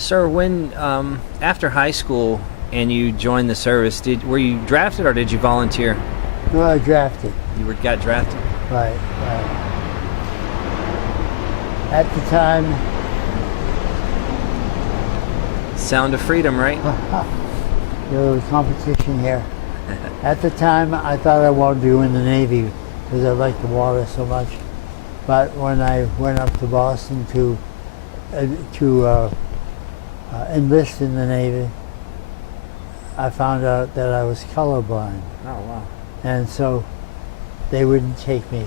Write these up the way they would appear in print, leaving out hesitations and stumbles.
Sir, when after high school and you joined the service, were you drafted or did you volunteer? No, I drafted. You got drafted? Right, right. At the time, Sound of freedom, right? there was competition here. At the time, I thought I wanted to go in the Navy because I liked the water so much. But when I went up to Boston to enlist in the Navy, I found out that I was colorblind. Oh, wow. And so they wouldn't take me,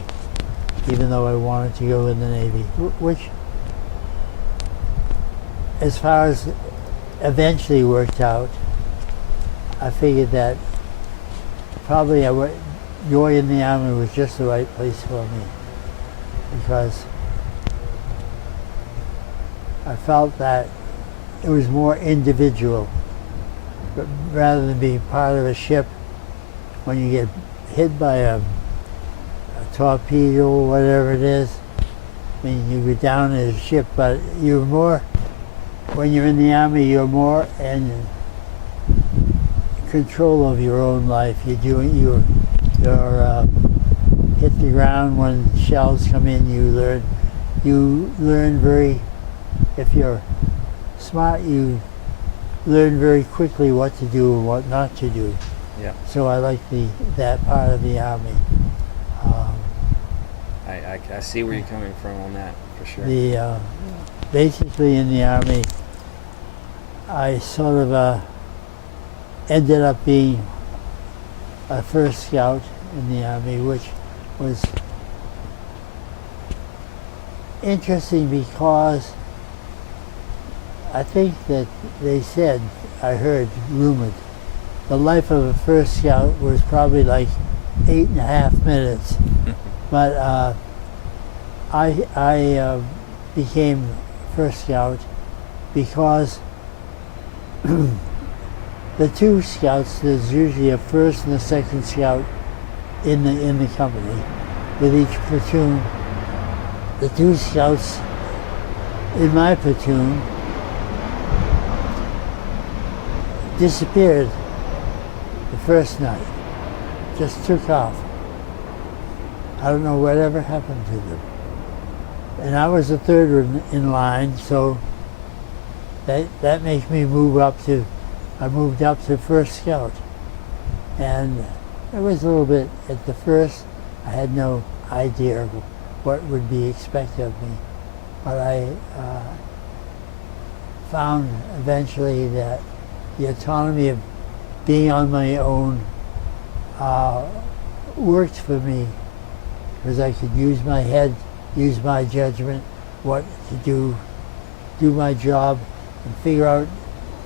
even though I wanted to go in the Navy, which, as far as eventually worked out, I figured that probably going in the Army was just the right place for me, because I felt that it was more individual, but rather than be part of a ship. When you get hit by a torpedo or whatever it is, I mean, you go down in a ship, but you're more, when you're in the Army, you're more in control of your own life. You're hit the ground when shells come in. You learn very, if you're smart, you learn very quickly what to do and what not to do. Yeah. So I like that part of the Army. I see where you're coming from on that, for sure. Basically in the Army, I sort of ended up being a first scout in the Army, which was interesting because I think that they said, I heard, rumored, the life of a first scout was probably like 8.5 minutes. But I became first scout because the two scouts, there's usually a first and a second scout in the company with each platoon. The two scouts in my platoon disappeared the first night, just took off. I don't know whatever happened to them. And I was the third one in line, so that makes me I moved up to first scout. And it was a little bit, at the first, I had no idea of what would be expected of me. But I found eventually that the autonomy of being on my own worked for me, because I could use my head, use my judgment, what to do my job, and figure out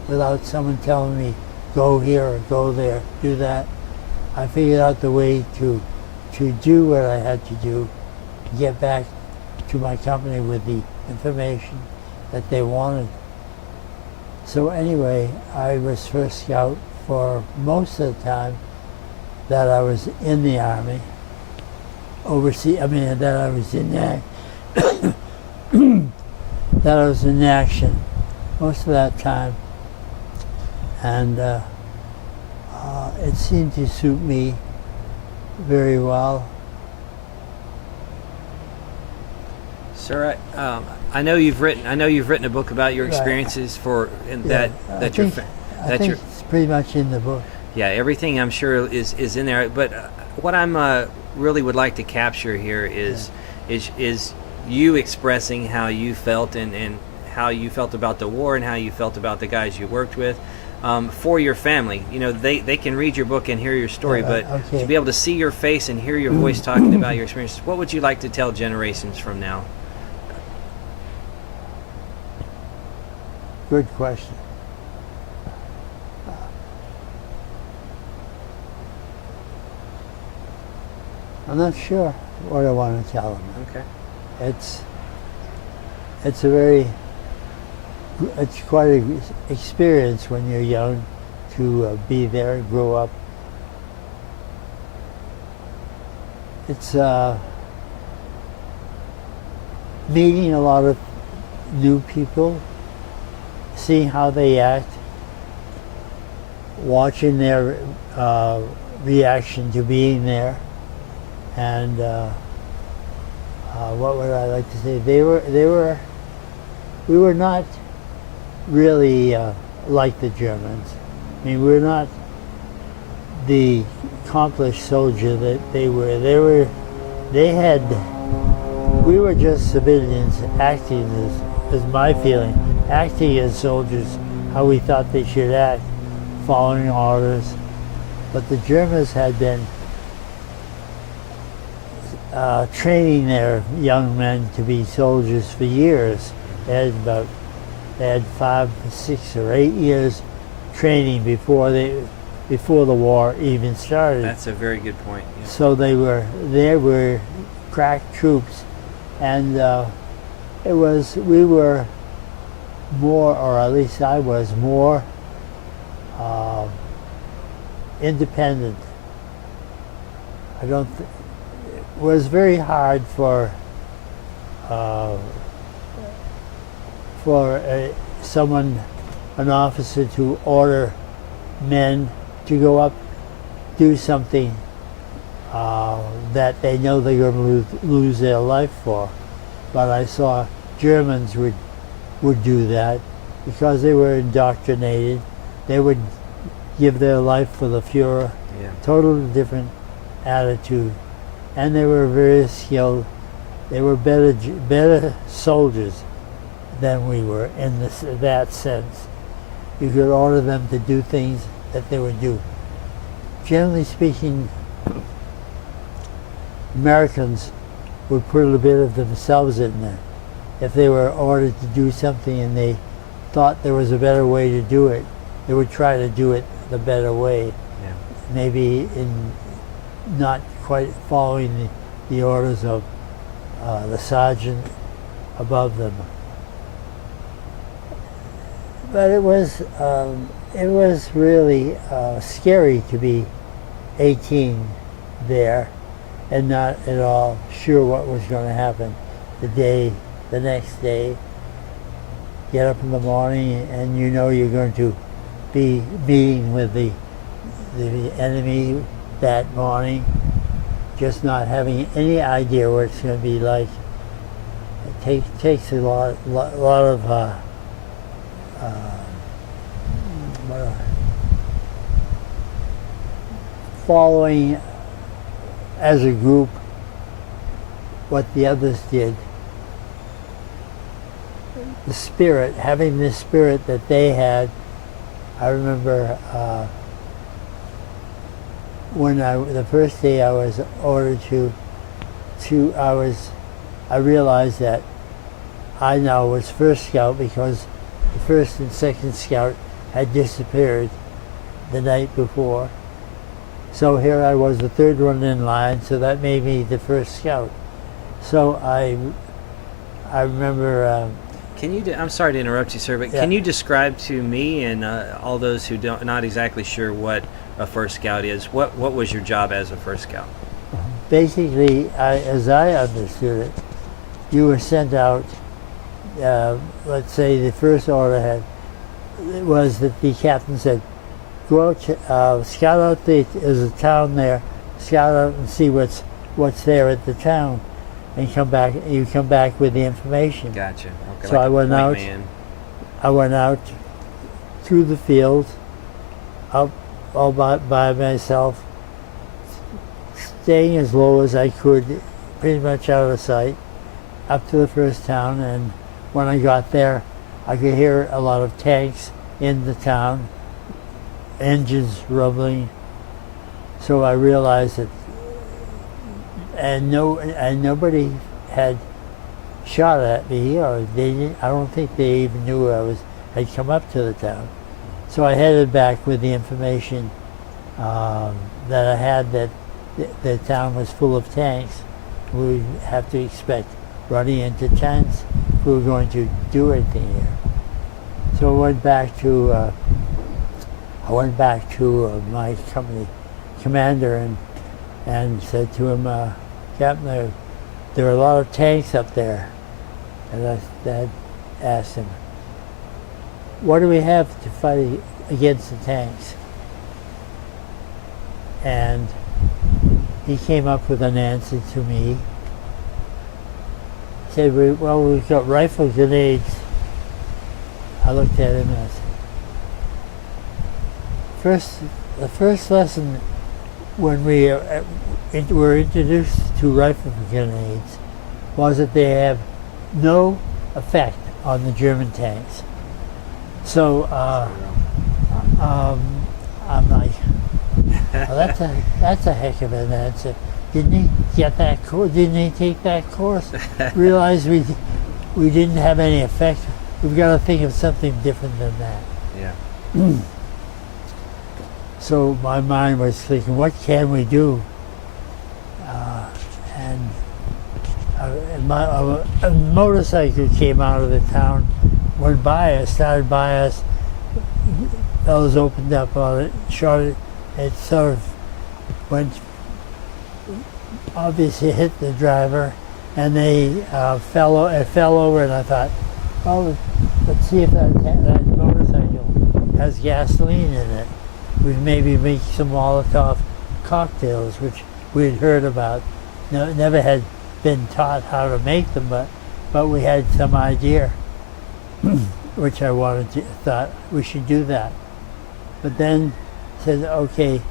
without someone telling me, go here or go there, do that. I figured out the way to do what I had to do, to get back to my company with the information that they wanted. So anyway, I was first scout for most of the time that I was in the Army. That I was in that I was in action most of that time, and it seemed to suit me very well. Sir, I know you've written a book about your experiences It's pretty much in the book. Yeah, everything I'm sure is in there. But what I'm really would like to capture here is you expressing how you felt and how you felt about the war and how you felt about the guys you worked with. For your family, they can read your book and hear your story, but to be able to see your face and hear your voice talking about your experiences, what would you like to tell generations from now? Good question. I'm not sure what I want to tell them. Okay. It's quite an experience when you're young to be there and grow up. It's meeting a lot of new people seeing how they act, watching their reaction to being there, and what would I like to say? We were not really like the Germans. I mean, we're not the accomplished soldier that they were. We were just civilians acting as my feeling, acting as soldiers, how we thought they should act, following orders. But the Germans had been training their young men to be soldiers for years. They had 5, 6, or 8 years training before the war even started. That's a very good point. Yeah. So they were crack troops, and we were more, or at least I was more independent. It was very hard for someone, an officer, to order men to go up, do something that they know they're going to lose their life for. But I saw Germans would do that because they were indoctrinated. They would give their life for the Fuhrer. Yeah. Total different attitude, and they were very skilled. They were better soldiers than we were in that sense. You could order them to do things that they would do. Generally speaking, Americans would put a bit of themselves in there. If they were ordered to do something and they thought there was a better way to do it, they would try to do it the better way. Yeah. Maybe in not quite following the orders of the sergeant above them. But it was really scary to be 18 there and not at all sure what was going to happen the next day. Get up in the morning and you know you're going to be meeting with the enemy that morning, just not having any idea what it's going to be like. It takes a lot of following as a group what the others did. The spirit, having this spirit that they had. I remember when the first day I was ordered I realized that I now was first scout because the first and second scout had disappeared the night before. So here I was, the third one in line, so that made me the first scout. So I remember. I'm sorry to interrupt you, sir, but Yeah. Can you describe to me and all those who not exactly sure what a first scout is? What was your job as a first scout? Basically, as I understood it, you were sent out. Let's say the first order was that the captain said, "Go out, scout out. There's a town there. Scout out and see what's there at the town, and come back. You come back with the information." Gotcha. Okay, So like I went point out. man. I went out through the field, up all by myself, staying as low as I could, pretty much out of sight, up to the first town. And when I got there, I could hear a lot of tanks in the town, engines rumbling. So I realized that, and nobody had shot at me, or they didn't. I don't think they even knew had come up to the town. So I headed back with the information that I had that the town was full of tanks. We would have to expect running into tanks if we were going to do anything here. So I went back to my company commander and said to him, "Captain, there are a lot of tanks up there." And I asked him, what do we have to fight against the tanks? And he came up with an answer to me. He said, well, we've got rifle grenades. I looked at him and I said, the first lesson when we were introduced to rifle grenades was that they have no effect on the German tanks. So I'm like, well, that's a heck of an answer. Didn't he get that course? Didn't he take that course? Realize we didn't have any effect. We've got to think of something different than that. Yeah. So my mind was thinking, what can we do? A motorcycle came out of the town, went by us, started by us. Fellows opened up on it, shot it. It sort of went, obviously hit the driver, and they fell over. And I thought, well, let's see if that motorcycle has gasoline in it. We'd maybe make some Molotov cocktails, which we had heard about. No, never had been taught how to make them, but we had some idea, which I thought we should do that. But then said, okay,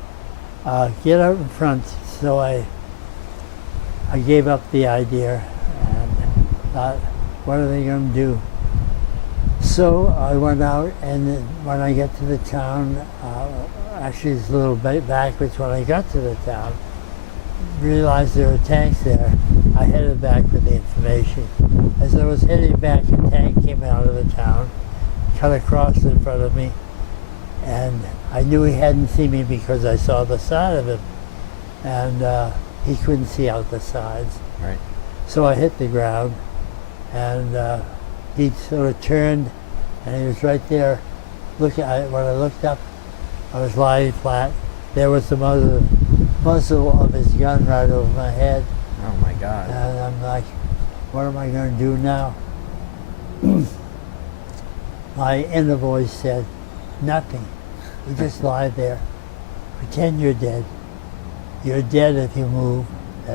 get out in front. So I gave up the idea and thought, what are they going to do? So I went out, and then when I get to the town, actually it's a little bit backwards. When I got to the town, realized there were tanks there. I headed back with the information. As I was heading back, a tank came out of the town, cut across in front of me, and I knew he hadn't seen me because I saw the side of him, and he couldn't see out the sides. Right. So I hit the ground, and he sort of turned, and he was right there. When I looked up, I was lying flat. There was the muzzle of his gun right over my head. Oh my God. And I'm like, what am I going to do now? My inner voice said, nothing. You just lie there. Pretend you're dead. You're dead if you move.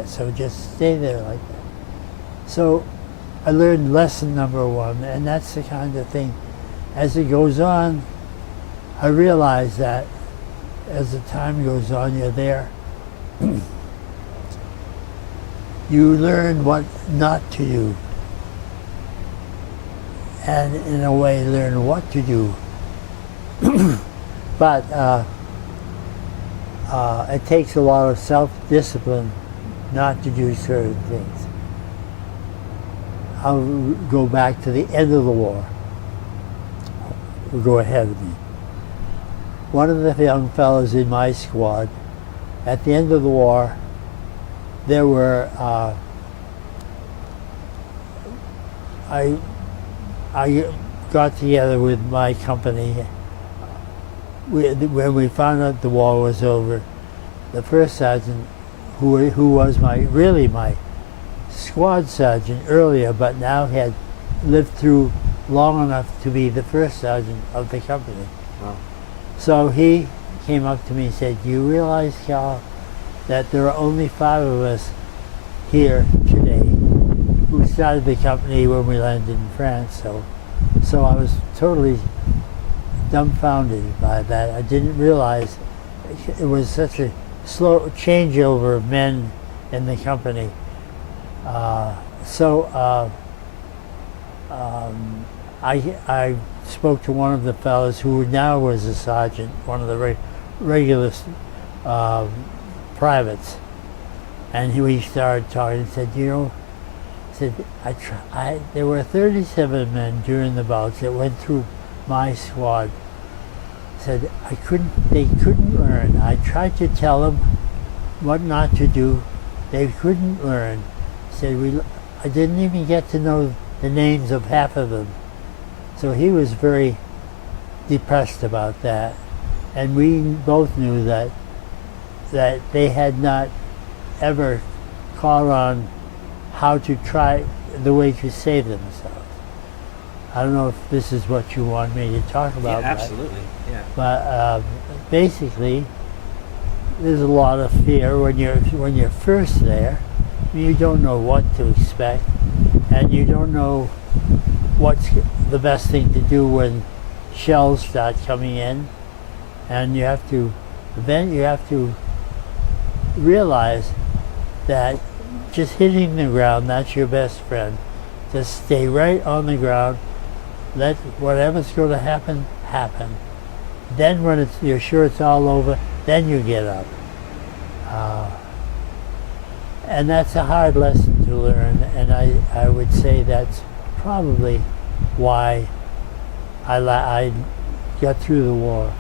So just stay there like that. So I learned lesson number one, and that's the kind of thing. As it goes on, I realize that as the time goes on, you're there. You learn what not to do, and in a way learn what to do. But it takes a lot of self-discipline not to do certain things. I'll go back to the end of the war. We'll go ahead of me. One of the young fellows in my squad, at the end of the war, there were, I got together with my company. When we found out the war was over, the first sergeant, who was really my squad sergeant earlier, but now had lived through long enough to be the first sergeant of the company. Wow. So he came up to me and said, "Do you realize, Karl, that there are only 5 of us here today who started the company when we landed in France?" So I was totally dumbfounded by that. I didn't realize it was such a slow changeover of men in the company. I spoke to one of the fellows who now was a sergeant, one of the regular privates, and we started talking. And said, there were 37 men during the bouts that went through my squad. Said they couldn't learn. I tried to tell them what not to do. They couldn't learn. Said I didn't even get to know the names of half of them. So he was very depressed about that, and we both knew that they had not ever caught on how to try the way to save themselves. I don't know if this is what you want me to talk Yeah, about. absolutely. Yeah. But basically, there's a lot of fear when you're first there. You don't know what to expect, and you don't know what's the best thing to do when shells start coming in, and you have to realize that just hitting the ground, that's your best friend. Just stay right on the ground. Let whatever's going to happen, happen. Then when you're sure it's all over, then you get up. And that's a hard lesson to learn, and I would say that's probably why I got through the war.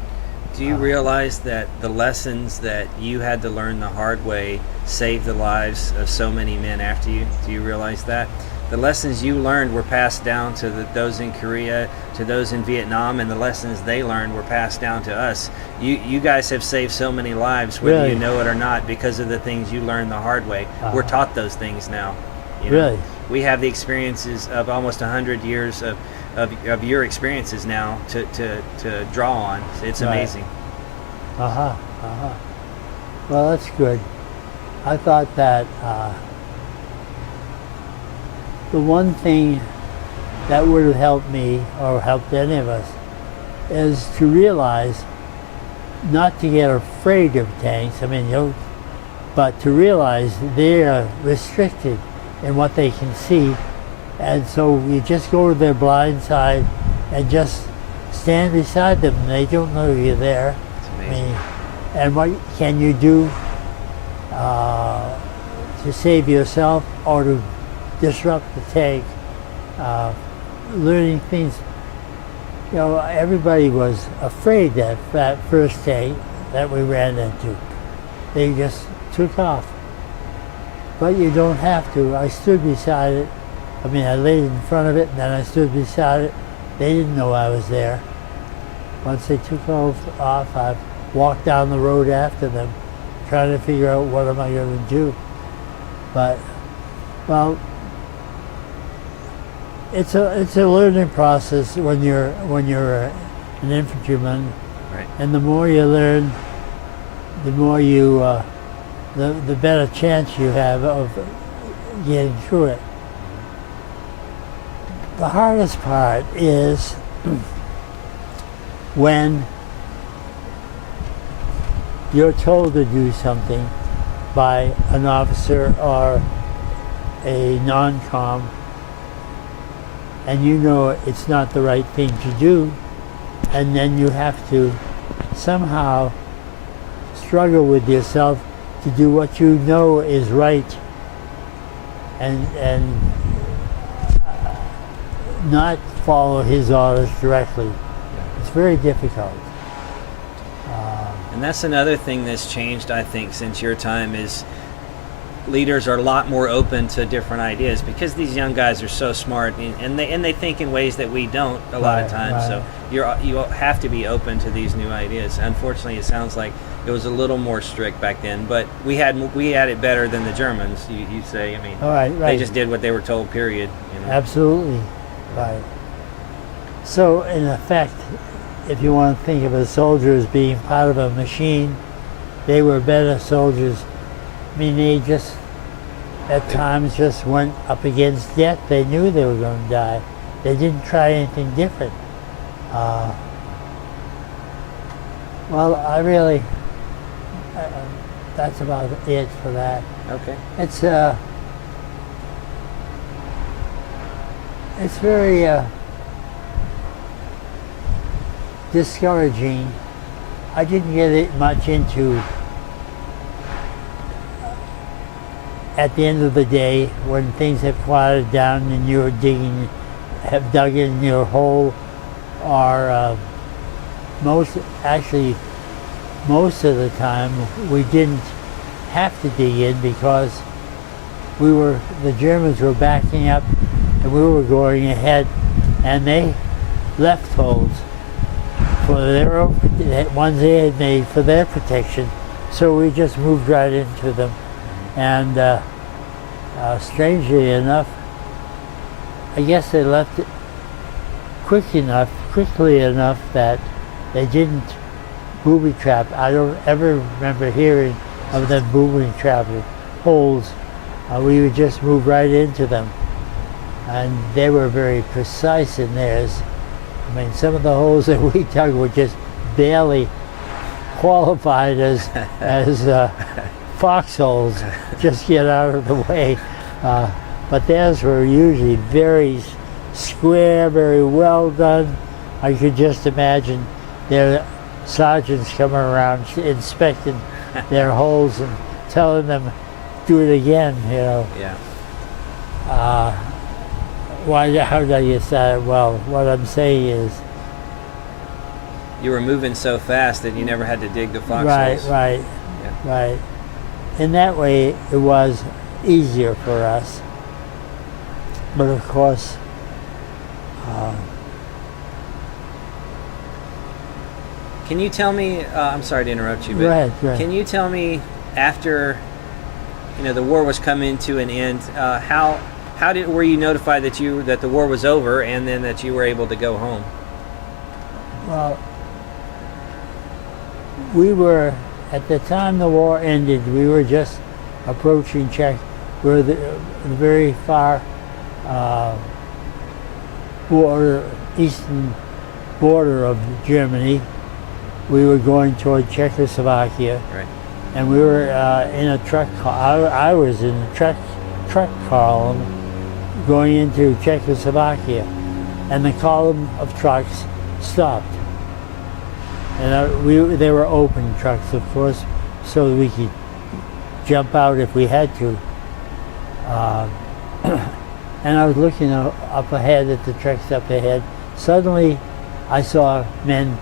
Do you realize that the lessons that you had to learn the hard way saved the lives of so many men after you? Do you realize that? The lessons you learned were passed down to those in Korea, to those in Vietnam, and the lessons they learned were passed down to us. You guys have saved so many lives, whether Really? you know it or not, because of the things you learned the hard way. We're taught those things now. You know? Really? We have the experiences of almost 100 years of your experiences now to draw on. It's Right. amazing. Well, that's good. I thought that the one thing that would have helped me, or helped any of us, is to realize not to get afraid of tanks. I mean, but to realize they are restricted in what they can see, and so you just go to their blind side and just stand beside them. They don't know you're there. It's I amazing. mean, and what can you do to save yourself or to disrupt the tank? Learning things. Everybody was afraid that first tank that we ran into. They just took off. But you don't have to. I stood beside it. I mean, I laid in front of it, and then I stood beside it. They didn't know I was there. Once they took off, I walked down the road after them, trying to figure out what am I going to do. But, well, it's a learning process when you're an infantryman, Right. and the more you learn, the more you the better chance you have of getting through it. The hardest part is when you're told to do something by an officer or a non-com, and you know it's not the right thing to do, and then you have to somehow struggle with yourself to do what you know is right, and not follow his orders directly. It's very difficult. And that's another thing that's changed, I think, since your time is leaders are a lot more open to different ideas because these young guys are so smart and they think in ways that we don't a lot of times. Right. So you have to be open to these new ideas. Unfortunately, it sounds like it was a little more strict back then, but we had it better than the Germans. You say, I mean, Right. they just did what they were told. Period. Absolutely, right. So, in effect, if you want to think of a soldier as being part of a machine, they were better soldiers. I mean, they just, at times, just went up against death. They knew they were going to die. They didn't try anything different. Well, that's about it for that. Okay. It's very discouraging. I didn't get it much into, at the end of the day, when things have quieted down and you're have dug in your hole, or most of the time we didn't have to dig in because the Germans were backing up and we were going ahead, and they left holes for their own, ones they had made for their protection, so we just moved right into them. And strangely enough, I guess they left it quickly enough that they didn't booby trap. I don't ever remember hearing of them booby trapping holes. We would just move right into them. And they were very precise in theirs. I mean, some of the holes that we dug were just barely qualified as foxholes. Just get out of the way. But theirs were usually very square, very well done. I could just imagine their sergeants coming around inspecting their holes and telling them, do it again, you know. Yeah. How do you say it? Well, what I'm saying is... You were moving so fast that you never had to dig the foxholes. Right. In that way, it was easier for us. But of course, can you tell me, I'm sorry to interrupt you, but go ahead. Can you tell me, after the war was coming to an end, were you notified that the war was over and then that you were able to go home? Well, we were, at the time the war ended, we were just approaching Czech. We were the very far eastern border of Germany. We were going toward Czechoslovakia. Right. And we were in a truck. I was in a truck column going into Czechoslovakia, and the column of trucks stopped. And they were open trucks, of course, so we could jump out if we had to. And I was looking up ahead at the trucks up ahead. Suddenly, I saw men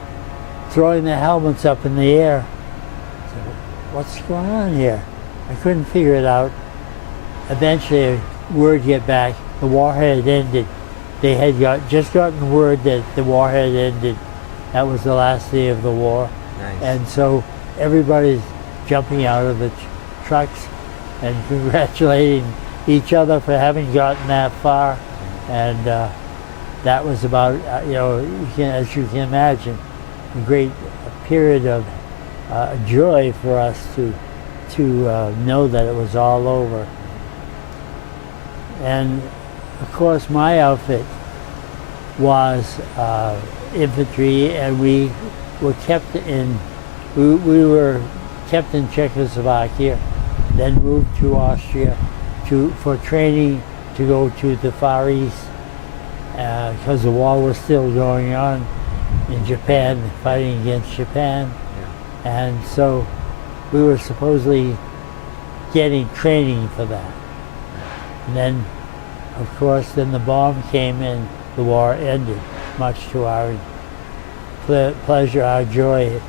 throwing their helmets up in the air. I said, what's going on here? I couldn't figure it out. Eventually, word get back, the war had ended. They had just gotten word that the war had ended. That was the last day of the war. Nice. And so everybody's jumping out of the trucks and congratulating each other for having gotten that far. And that was about, as you can imagine, a great period of joy for us to know that it was all over. And of course, my outfit was infantry, and we were kept in Czechoslovakia, then moved to Austria for training to go to the Far East because the war was still going on in Japan, fighting against Japan. Yeah. And so we were supposedly getting training for that. And then, of course, then the bomb came and the war ended, much to our pleasure, our joy.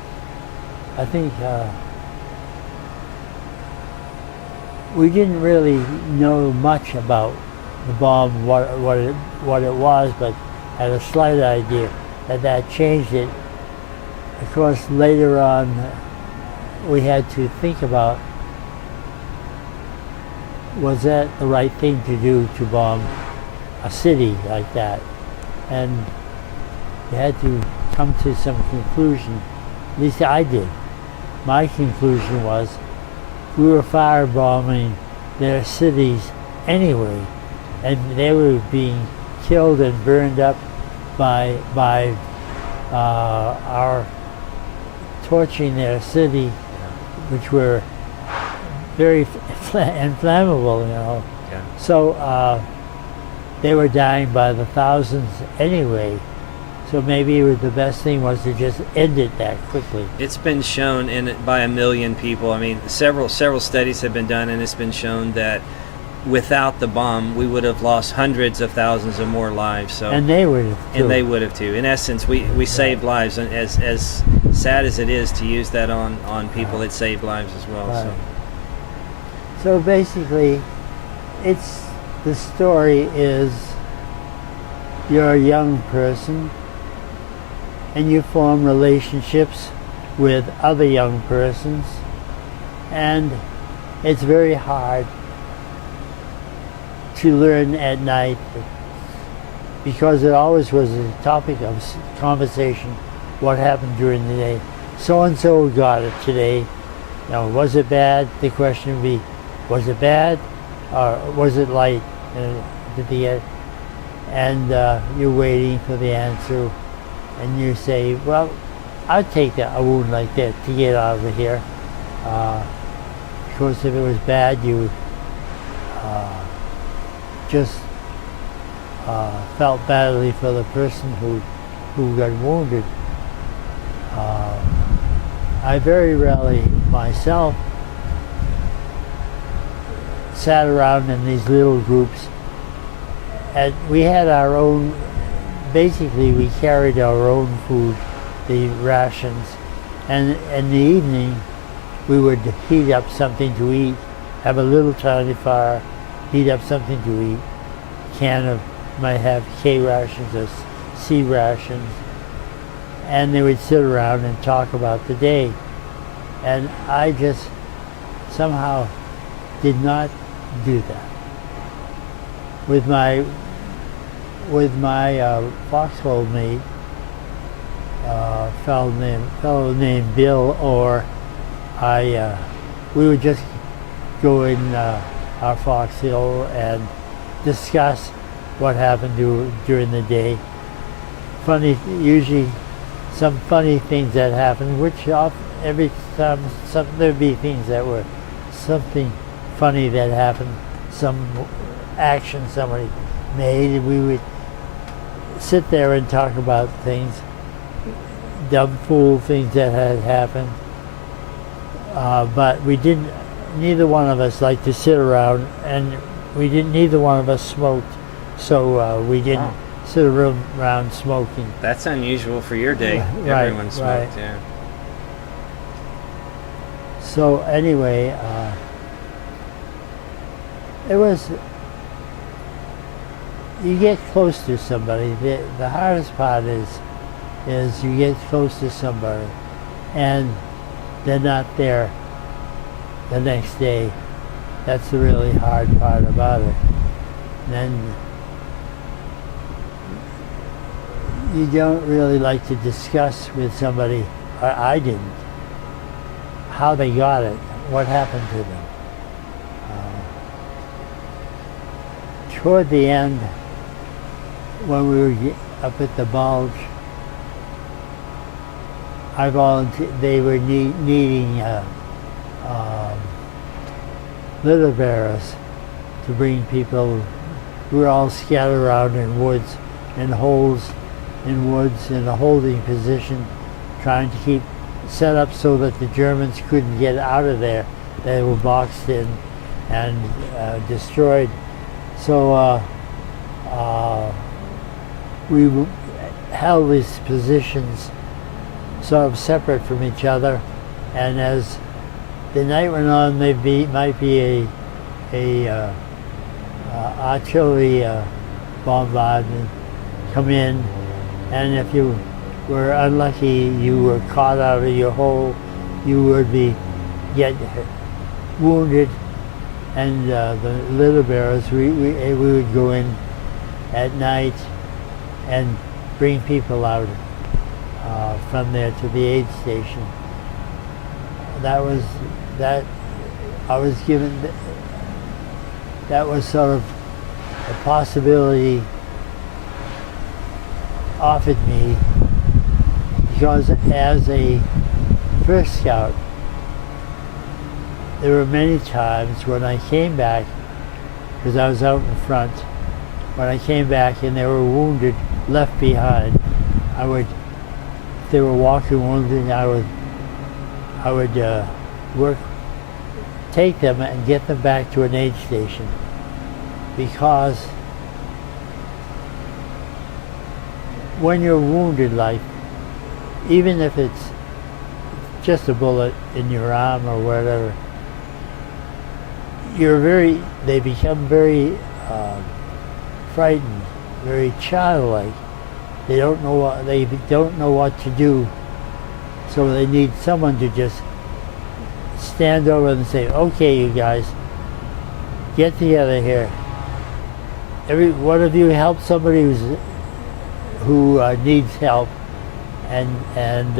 I think we didn't really know much about the bomb, what it was, but had a slight idea that changed it. Of course, later on, we had to think about, was that the right thing to do, to bomb a city like that? And we had to come to some conclusion. At least I did. My conclusion was we were firebombing their cities anyway, and they were being killed and burned up by our torching their city, which were very inflammable, Yeah. So they were dying by the thousands anyway. So maybe the best thing was to just end it that quickly. It's been shown by 1 million people. I mean, several studies have been done, and it's been shown that without the bomb, we would have lost hundreds of thousands of more lives. So, and they would have too. And they would have too. In essence, we saved lives, and as sad as it is to use that on people, it saved lives as well. Right. So basically, the story is you're a young person, and you form relationships with other young persons, and it's very hard to learn at night because it always was a topic of conversation, what happened during the day. So-and-so got it today. Now, was it bad? The question would be, was it bad or was it light? Did they get, and you're waiting for the answer, and you say, well, I'd take a wound like that to get out of here. Because if it was bad, you just felt badly for the person who got wounded. I very rarely myself sat around in these little groups, and we had our own, basically we carried our own food, the rations, and in the evening we would heat up something to eat, have a little tiny fire, heat up something to eat, might have K rations or C rations, and they would sit around and talk about the day. And I just somehow did not do that. With my foxhole mate, fellow named Bill, or we would just go in our foxhole and discuss what happened during the day. Usually some funny things that happened, which every time there'd be things that were something funny that happened, some action somebody made, and we would sit there and talk about things, dumb fool things that had happened. But neither one of us liked to sit around, and neither one of us smoked, so we didn't sit around smoking. That's unusual for your day. Right, Everyone smoked, yeah. So anyway, it was, you get close to somebody. The hardest part is you get close to somebody and they're not there the next day. That's the really hard part about it. And then you don't really like to discuss with somebody, or I didn't, how they got it, what happened to them. Toward the end, when we were up at the Bulge, I volunteered. They were needing litter bearers to bring people. We were all scattered around in woods, in holes in woods, in a holding position, trying to keep set up so that the Germans couldn't get out of there. They were boxed in and destroyed. So we held these positions sort of separate from each other, and as the night went on, there might be a artillery bombardment come in, and if you were unlucky, you were caught out of your hole, you would get wounded, and the litter bearers, we would go in at night and bring people out from there to the aid station. That was sort of a possibility offered me, because as a first scout, there were many times when I came back, because I was out in front, when I came back and they were wounded, left behind, if they were walking wounded, I would take them and get them back to an aid station, because when you're wounded, like, even if it's just a bullet in your arm or whatever, they become very frightened, very childlike. They don't know what to do, so they need someone to just stand over and say, "Okay, you guys, get together here. One of you help somebody who's who needs help, and